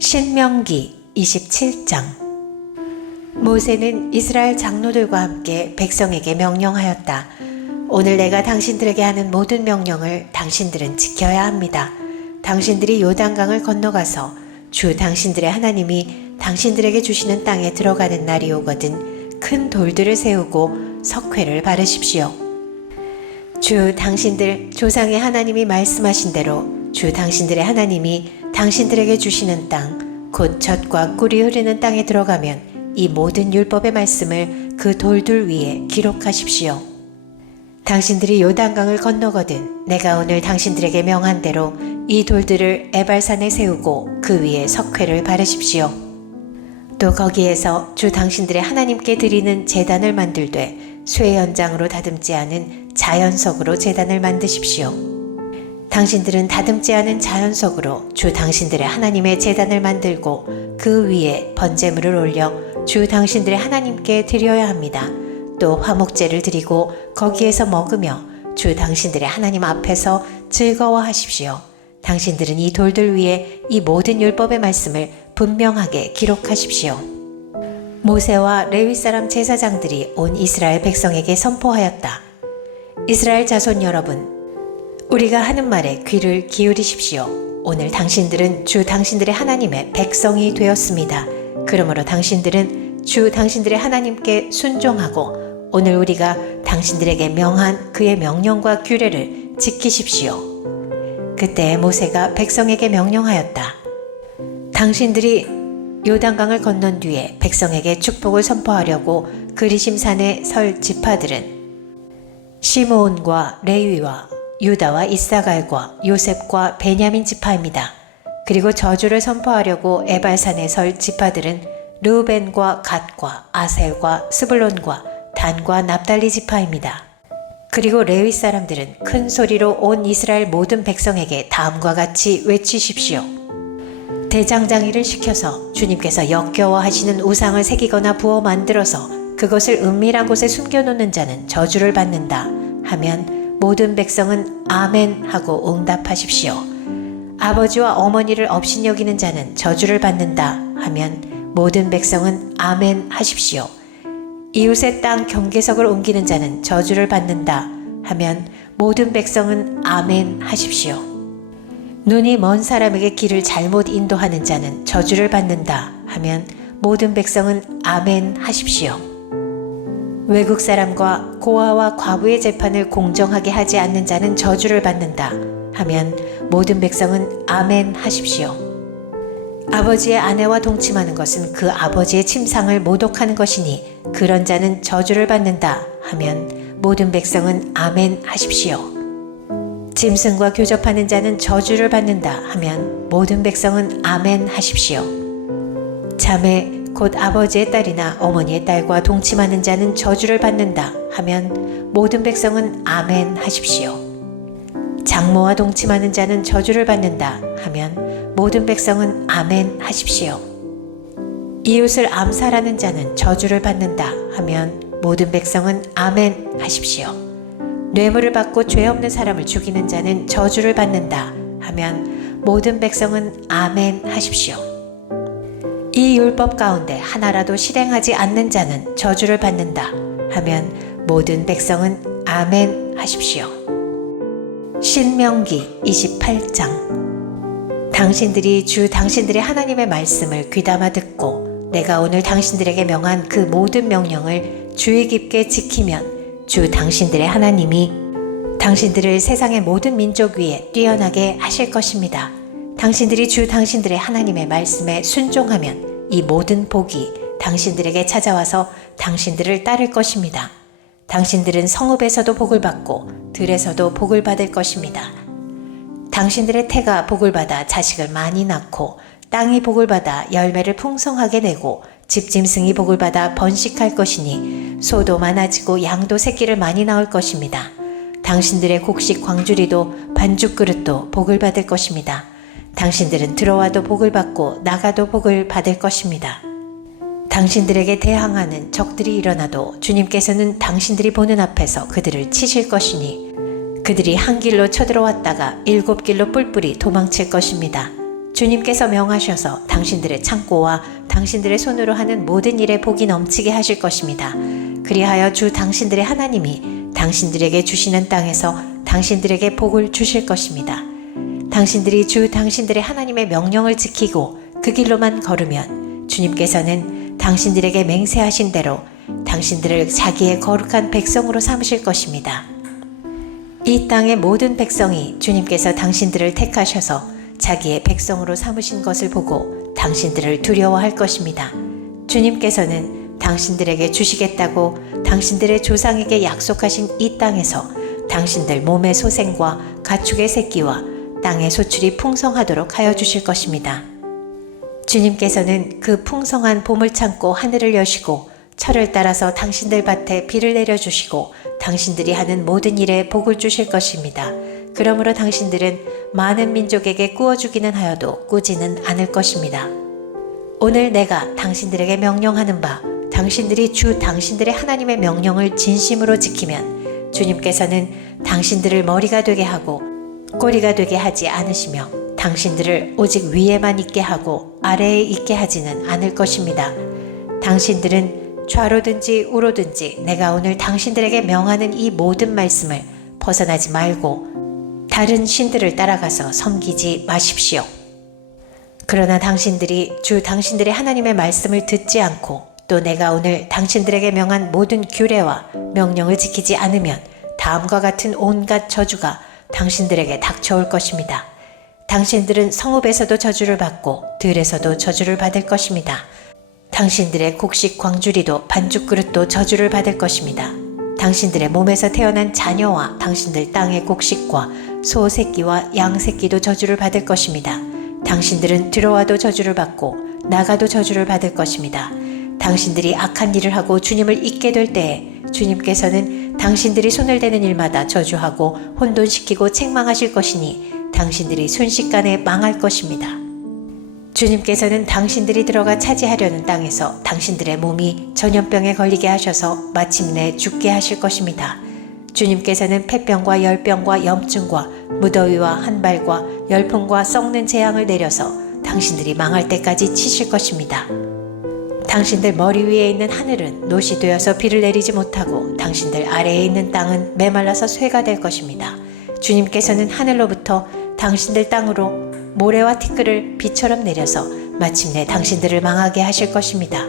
신명기 27장. 모세는 이스라엘 장로들과 함께 백성에게 명령하였다. 오늘 내가 당신들에게 하는 모든 명령을 당신들은 지켜야 합니다. 당신들이 요단강을 건너가서 주 당신들의 하나님이 당신들에게 주시는 땅에 들어가는 날이 오거든 큰 돌들을 세우고 석회를 바르십시오. 주 당신들 조상의 하나님이 말씀하신 대로 주 당신들의 하나님이 당신들에게 주시는 땅, 곧 젖과 꿀이 흐르는 땅에 들어가면 이 모든 율법의 말씀을 그 돌들 위에 기록하십시오. 당신들이 요단강을 건너거든 내가 오늘 당신들에게 명한 대로 이 돌들을 에발산에 세우고 그 위에 석회를 바르십시오. 또 거기에서 주 당신들의 하나님께 드리는 제단을 만들되 쇠 연장으로 다듬지 않은 자연석으로 제단을 만드십시오. 당신들은 다듬지 않은 자연석으로 주 당신들의 하나님의 제단을 만들고 그 위에 번제물을 올려 주 당신들의 하나님께 드려야 합니다. 또 화목제를 드리고 거기에서 먹으며 주 당신들의 하나님 앞에서 즐거워하십시오. 당신들은 이 돌들 위에 이 모든 율법의 말씀을 분명하게 기록하십시오. 모세와 레위 사람 제사장들이 온 이스라엘 백성에게 선포하였다. 이스라엘 자손 여러분, 우리가 하는 말에 귀를 기울이십시오. 오늘 당신들은 주 당신들의 하나님의 백성이 되었습니다. 그러므로 당신들은 주 당신들의 하나님께 순종하고 오늘 우리가 당신들에게 명한 그의 명령과 규례를 지키십시오. 그때 모세가 백성에게 명령하였다. 당신들이 요단강을 건넌 뒤에 백성에게 축복을 선포하려고 그리심산에 설 지파들은 시므온과 레위와 유다와 이사갈과 요셉과 베냐민 지파입니다. 그리고 저주를 선포하려고 에발산에 설 지파들은 르우벤과 갓과 아셀과 스불론과 단과 납달리 지파입니다. 그리고 레위 사람들은 큰 소리로 온 이스라엘 모든 백성에게 다음과 같이 외치십시오. 대장장이를 시켜서 주님께서 역겨워하시는 우상을 새기거나 부어 만들어서 그것을 은밀한 곳에 숨겨놓는 자는 저주를 받는다 하면 모든 백성은 아멘 하고 응답하십시오. 아버지와 어머니를 업신여기는 자는 저주를 받는다 하면 모든 백성은 아멘 하십시오. 이웃의 땅 경계석을 옮기는 자는 저주를 받는다 하면 모든 백성은 아멘 하십시오. 눈이 먼 사람에게 길을 잘못 인도하는 자는 저주를 받는다 하면 모든 백성은 아멘 하십시오. 외국 사람과 고아와 과부의 재판을 공정하게 하지 않는 자는 저주를 받는다 하면 모든 백성은 아멘 하십시오. 아버지의 아내와 동침하는 것은 그 아버지의 침상을 모독하는 것이니 그런 자는 저주를 받는다 하면 모든 백성은 아멘 하십시오. 짐승과 교접하는 자는 저주를 받는다 하면 모든 백성은 아멘 하십시오. 자매 곧 아버지의 딸이나 어머니의 딸과 동침하는 자는 저주를 받는다 하면 모든 백성은 아멘 하십시오. 장모와 동침하는 자는 저주를 받는다 하면 모든 백성은 아멘 하십시오. 이웃을 암살하는 자는 저주를 받는다 하면 모든 백성은 아멘 하십시오. 뇌물을 받고 죄 없는 사람을 죽이는 자는 저주를 받는다 하면 모든 백성은 아멘 하십시오. 이 율법 가운데 하나라도 실행하지 않는 자는 저주를 받는다 하면 모든 백성은 아멘 하십시오. 신명기 28장. 당신들이 주 당신들의 하나님의 말씀을 귀담아 듣고 내가 오늘 당신들에게 명한 그 모든 명령을 주의 깊게 지키면 주 당신들의 하나님이 당신들을 세상의 모든 민족 위에 뛰어나게 하실 것입니다. 당신들이 주 당신들의 하나님의 말씀에 순종하면 이 모든 복이 당신들에게 찾아와서 당신들을 따를 것입니다. 당신들은 성읍에서도 복을 받고 들에서도 복을 받을 것입니다. 당신들의 태가 복을 받아 자식을 많이 낳고 땅이 복을 받아 열매를 풍성하게 내고 집짐승이 복을 받아 번식할 것이니 소도 많아지고 양도 새끼를 많이 낳을 것입니다. 당신들의 곡식 광주리도 반죽 그릇도 복을 받을 것입니다. 당신들은 들어와도 복을 받고 나가도 복을 받을 것입니다. 당신들에게 대항하는 적들이 일어나도 주님께서는 당신들이 보는 앞에서 그들을 치실 것이니 그들이 한 길로 쳐들어왔다가 7길로 뿔뿔이 도망칠 것입니다. 주님께서 명하셔서 당신들의 창고와 당신들의 손으로 하는 모든 일에 복이 넘치게 하실 것입니다. 그리하여 주 당신들의 하나님이 당신들에게 주시는 땅에서 당신들에게 복을 주실 것입니다. 당신들이 주 당신들의 하나님의 명령을 지키고 그 길로만 걸으면 주님께서는 당신들에게 맹세하신 대로 당신들을 자기의 거룩한 백성으로 삼으실 것입니다. 이 땅의 모든 백성이 주님께서 당신들을 택하셔서 자기의 백성으로 삼으신 것을 보고 당신들을 두려워할 것입니다. 주님께서는 당신들에게 주시겠다고 당신들의 조상에게 약속하신 이 땅에서 당신들 몸의 소생과 가축의 새끼와 땅의 소출이 풍성하도록 하여 주실 것입니다. 주님께서는 그 풍성한 봄을 참고 하늘을 여시고 철을 따라서 당신들 밭에 비를 내려주시고 당신들이 하는 모든 일에 복을 주실 것입니다. 그러므로 당신들은 많은 민족에게 꾸어주기는 하여도 꾸지는 않을 것입니다. 오늘 내가 당신들에게 명령하는 바 당신들이 주 당신들의 하나님의 명령을 진심으로 지키면 주님께서는 당신들을 머리가 되게 하고 꼬리가 되게 하지 않으시며 당신들을 오직 위에만 있게 하고 아래에 있게 하지는 않을 것입니다. 당신들은 좌로든지 우로든지 내가 오늘 당신들에게 명하는 이 모든 말씀을 벗어나지 말고 다른 신들을 따라가서 섬기지 마십시오. 그러나 당신들이 주 당신들의 하나님의 말씀을 듣지 않고 또 내가 오늘 당신들에게 명한 모든 규례와 명령을 지키지 않으면 다음과 같은 온갖 저주가 당신들에게 닥쳐올 것입니다. 당신들은 성읍에서도 저주를 받고 들에서도 저주를 받을 것입니다. 당신들의 곡식 광주리도 반죽 그릇도 저주를 받을 것입니다. 당신들의 몸에서 태어난 자녀와 당신들 땅의 곡식과 소 새끼와 양 새끼도 저주를 받을 것입니다. 당신들은 들어와도 저주를 받고 나가도 저주를 받을 것입니다. 당신들이 악한 일을 하고 주님을 잊게 될 때에 주님께서는 당신들이 손을 대는 일마다 저주하고 혼돈시키고 책망하실 것이니 당신들이 순식간에 망할 것입니다. 주님께서는 당신들이 들어가 차지하려는 땅에서 당신들의 몸이 전염병에 걸리게 하셔서 마침내 죽게 하실 것입니다. 주님께서는 폐병과 열병과 염증과 무더위와 한발과 열풍과 썩는 재앙을 내려서 당신들이 망할 때까지 치실 것입니다. 당신들 머리 위에 있는 하늘은 노시 되어서 비를 내리지 못하고 당신들 아래에 있는 땅은 메말라서 쇠가 될 것입니다. 주님께서는 하늘로부터 당신들 땅으로 모래와 티끌을 비처럼 내려서 마침내 당신들을 망하게 하실 것입니다.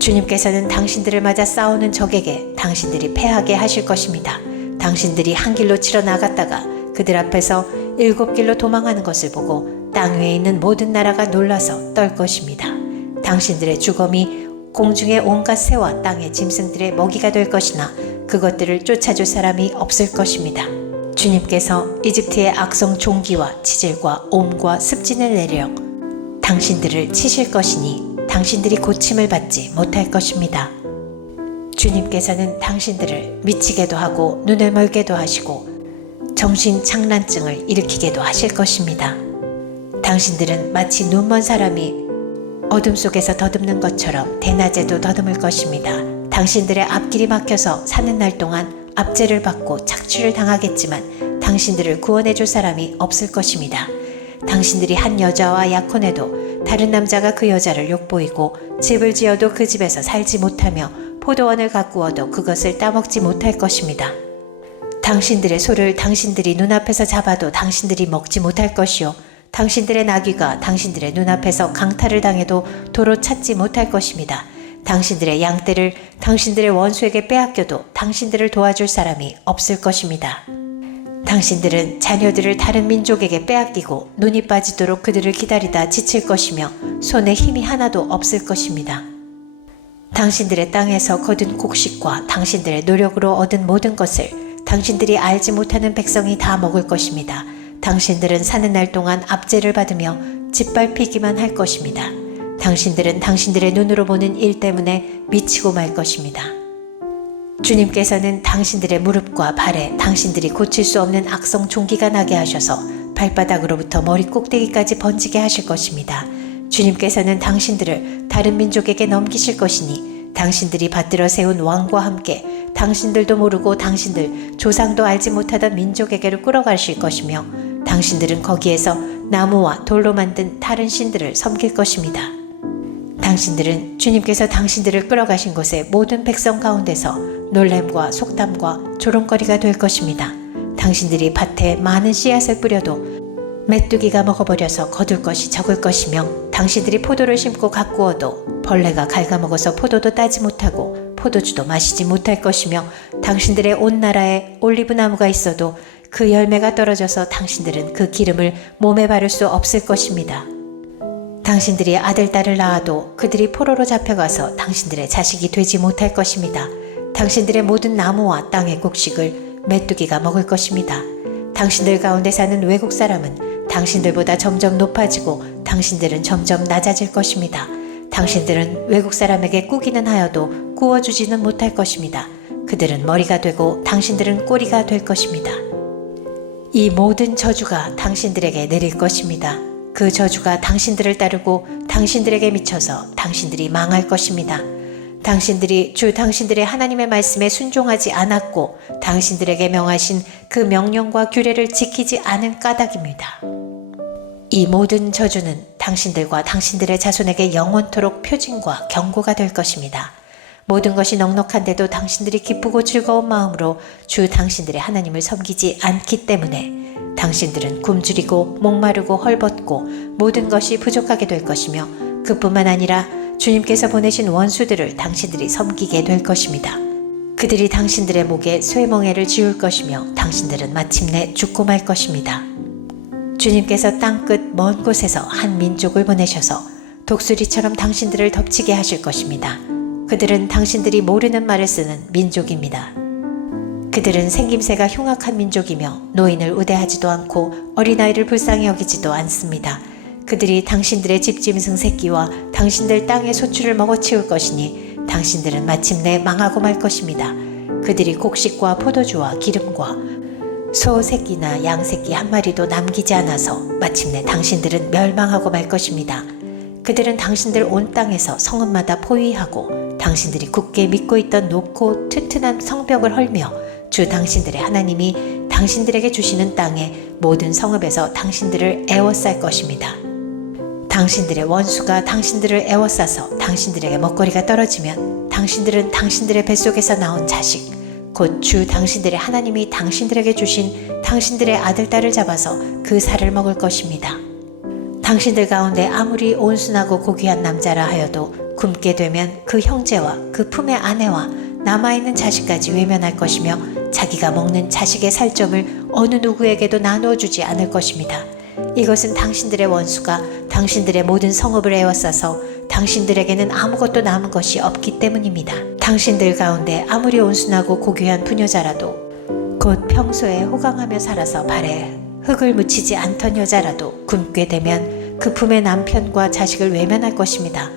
주님께서는 당신들을 맞아 싸우는 적에게 당신들이 패하게 하실 것입니다. 당신들이 한 길로 치러 나갔다가 그들 앞에서 7길로 도망하는 것을 보고 땅 위에 있는 모든 나라가 놀라서 떨 것입니다. 당신들의 주검이 공중의 온갖 새와 땅의 짐승들의 먹이가 될 것이나 그것들을 쫓아줄 사람이 없을 것입니다. 주님께서 이집트의 악성 종기와 치질과 옴과 습진을 내려 당신들을 치실 것이니 당신들이 고침을 받지 못할 것입니다. 주님께서는 당신들을 미치게도 하고 눈을 멀게도 하시고 정신 착란증을 일으키게도 하실 것입니다. 당신들은 마치 눈먼 사람이 어둠 속에서 더듬는 것처럼 대낮에도 더듬을 것입니다. 당신들의 앞길이 막혀서 사는 날 동안 압제를 받고 착취를 당하겠지만 당신들을 구원해 줄 사람이 없을 것입니다. 당신들이 한 여자와 약혼해도 다른 남자가 그 여자를 욕보이고 집을 지어도 그 집에서 살지 못하며 포도원을 가꾸어도 그것을 따먹지 못할 것입니다. 당신들의 소를 당신들이 눈앞에서 잡아도 당신들이 먹지 못할 것이요 당신들의 나귀가 당신들의 눈앞에서 강탈을 당해도 도로 찾지 못할 것입니다. 당신들의 양떼를 당신들의 원수에게 빼앗겨도 당신들을 도와줄 사람이 없을 것입니다. 당신들은 자녀들을 다른 민족에게 빼앗기고 눈이 빠지도록 그들을 기다리다 지칠 것이며 손에 힘이 하나도 없을 것입니다. 당신들의 땅에서 거둔 곡식과 당신들의 노력으로 얻은 모든 것을 당신들이 알지 못하는 백성이 다 먹을 것입니다. 당신들은 사는 날 동안 압제를 받으며 짓밟히기만 할 것입니다. 당신들은 당신들의 눈으로 보는 일 때문에 미치고 말 것입니다. 주님께서는 당신들의 무릎과 발에 당신들이 고칠 수 없는 악성 종기가 나게 하셔서 발바닥으로부터 머리 꼭대기까지 번지게 하실 것입니다. 주님께서는 당신들을 다른 민족에게 넘기실 것이니 당신들이 받들어 세운 왕과 함께 당신들도 모르고 당신들 조상도 알지 못하던 민족에게로 끌어가실 것이며 당신들은 거기에서 나무와 돌로 만든 다른 신들을 섬길 것입니다. 당신들은 주님께서 당신들을 끌어가신 곳의 모든 백성 가운데서 놀램과 속담과 조롱거리가 될 것입니다. 당신들이 밭에 많은 씨앗을 뿌려도 메뚜기가 먹어버려서 거둘 것이 적을 것이며, 당신들이 포도를 심고 가꾸어도 벌레가 갉아먹어서 포도도 따지 못하고 포도주도 마시지 못할 것이며, 당신들의 온 나라에 올리브 나무가 있어도 그 열매가 떨어져서 당신들은 그 기름을 몸에 바를 수 없을 것입니다. 당신들이 아들, 딸을 낳아도 그들이 포로로 잡혀가서 당신들의 자식이 되지 못할 것입니다. 당신들의 모든 나무와 땅의 곡식을 메뚜기가 먹을 것입니다. 당신들 가운데 사는 외국 사람은 당신들보다 점점 높아지고 당신들은 점점 낮아질 것입니다. 당신들은 외국 사람에게 꾸기는 하여도 꾸어주지는 못할 것입니다. 그들은 머리가 되고 당신들은 꼬리가 될 것입니다. 이 모든 저주가 당신들에게 내릴 것입니다. 그 저주가 당신들을 따르고 당신들에게 미쳐서 당신들이 망할 것입니다. 당신들이 주 당신들의 하나님의 말씀에 순종하지 않았고 당신들에게 명하신 그 명령과 규례를 지키지 않은 까닭입니다. 이 모든 저주는 당신들과 당신들의 자손에게 영원토록 표징과 경고가 될 것입니다. 모든 것이 넉넉한데도 당신들이 기쁘고 즐거운 마음으로 주 당신들의 하나님을 섬기지 않기 때문에 당신들은 굶주리고 목마르고 헐벗고 모든 것이 부족하게 될 것이며, 그뿐만 아니라 주님께서 보내신 원수들을 당신들이 섬기게 될 것입니다. 그들이 당신들의 목에 쇠멍에를 지울 것이며 당신들은 마침내 죽고 말 것입니다. 주님께서 땅끝 먼 곳에서 한 민족을 보내셔서 독수리처럼 당신들을 덮치게 하실 것입니다. 그들은 당신들이 모르는 말을 쓰는 민족입니다. 그들은 생김새가 흉악한 민족이며 노인을 우대하지도 않고 어린아이를 불쌍히 여기지도 않습니다. 그들이 당신들의 집짐승 새끼와 당신들 땅의 소출을 먹어치울 것이니 당신들은 마침내 망하고 말 것입니다. 그들이 곡식과 포도주와 기름과 소 새끼나 양 새끼 한 마리도 남기지 않아서 마침내 당신들은 멸망하고 말 것입니다. 그들은 당신들 온 땅에서 성읍마다 포위하고 당신들이 굳게 믿고 있던 높고 튼튼한 성벽을 헐며 주 당신들의 하나님이 당신들에게 주시는 땅의 모든 성읍에서 당신들을 애워쌀 것입니다. 당신들의 원수가 당신들을 애워싸서 당신들에게 먹거리가 떨어지면 당신들은 당신들의 뱃속에서 나온 자식, 곧 주 당신들의 하나님이 당신들에게 주신 당신들의 아들, 딸을 잡아서 그 살을 먹을 것입니다. 당신들 가운데 아무리 온순하고 고귀한 남자라 하여도 굶게 되면 그 형제와 그 품의 아내와 남아있는 자식까지 외면할 것이며 자기가 먹는 자식의 살점을 어느 누구에게도 나누어 주지 않을 것입니다. 이것은 당신들의 원수가 당신들의 모든 성읍을 에워싸서 당신들에게는 아무것도 남은 것이 없기 때문입니다. 당신들 가운데 아무리 온순하고 고귀한 부녀자라도 곧 평소에 호강하며 살아서 발에 흙을 묻히지 않던 여자라도 굶게 되면 그 품의 남편과 자식을 외면할 것입니다.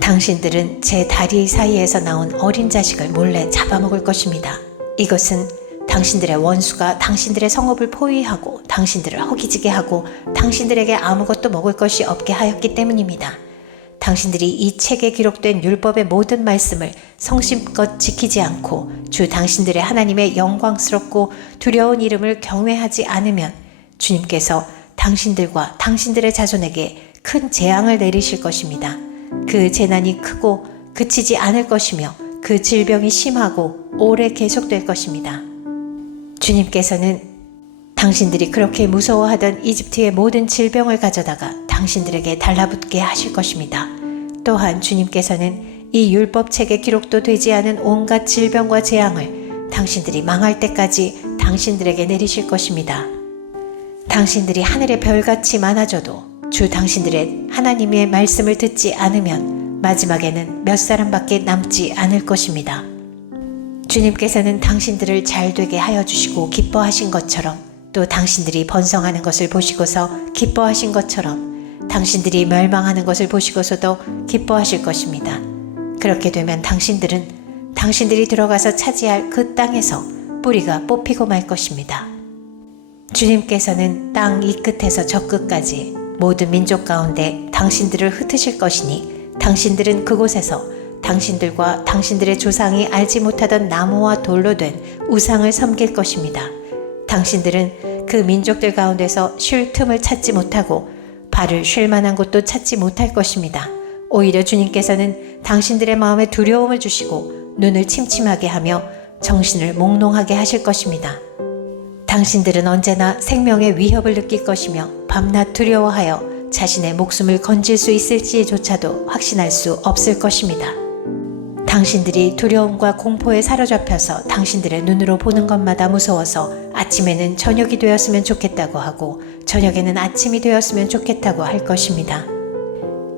당신들은 제 다리 사이에서 나온 어린 자식을 몰래 잡아먹을 것입니다. 이것은 당신들의 원수가 당신들의 성읍을 포위하고 당신들을 허기지게 하고 당신들에게 아무것도 먹을 것이 없게 하였기 때문입니다. 당신들이 이 책에 기록된 율법의 모든 말씀을 성심껏 지키지 않고 주 당신들의 하나님의 영광스럽고 두려운 이름을 경외하지 않으면 주님께서 당신들과 당신들의 자손에게 큰 재앙을 내리실 것입니다. 그 재난이 크고 그치지 않을 것이며 그 질병이 심하고 오래 계속될 것입니다. 주님께서는 당신들이 그렇게 무서워하던 이집트의 모든 질병을 가져다가 당신들에게 달라붙게 하실 것입니다. 또한 주님께서는 이 율법책에 기록도 되지 않은 온갖 질병과 재앙을 당신들이 망할 때까지 당신들에게 내리실 것입니다. 당신들이 하늘의 별같이 많아져도 주 당신들의 하나님의 말씀을 듣지 않으면 마지막에는 몇 사람밖에 남지 않을 것입니다. 주님께서는 당신들을 잘되게 하여 주시고 기뻐하신 것처럼 또 당신들이 번성하는 것을 보시고서 기뻐하신 것처럼 당신들이 멸망하는 것을 보시고서도 기뻐하실 것입니다. 그렇게 되면 당신들은 당신들이 들어가서 차지할 그 땅에서 뿌리가 뽑히고 말 것입니다. 주님께서는 땅 이 끝에서 저 끝까지 모든 민족 가운데 당신들을 흩으실 것이니 당신들은 그곳에서 당신들과 당신들의 조상이 알지 못하던 나무와 돌로 된 우상을 섬길 것입니다. 당신들은 그 민족들 가운데서 쉴 틈을 찾지 못하고 발을 쉴 만한 곳도 찾지 못할 것입니다. 오히려 주님께서는 당신들의 마음에 두려움을 주시고 눈을 침침하게 하며 정신을 몽롱하게 하실 것입니다. 당신들은 언제나 생명의 위협을 느낄 것이며 밤낮 두려워하여 자신의 목숨을 건질 수 있을지조차도 확신할 수 없을 것입니다. 당신들이 두려움과 공포에 사로잡혀서 당신들의 눈으로 보는 것마다 무서워서 아침에는 저녁이 되었으면 좋겠다고 하고 저녁에는 아침이 되었으면 좋겠다고 할 것입니다.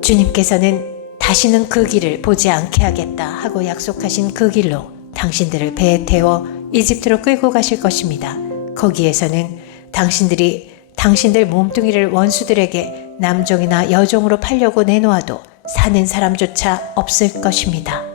주님께서는 다시는 그 길을 보지 않게 하겠다 하고 약속하신 그 길로 당신들을 배에 태워 이집트로 끌고 가실 것입니다. 거기에서는 당신들이 당신들 몸뚱이를 원수들에게 남종이나 여종으로 팔려고 내놓아도 사는 사람조차 없을 것입니다.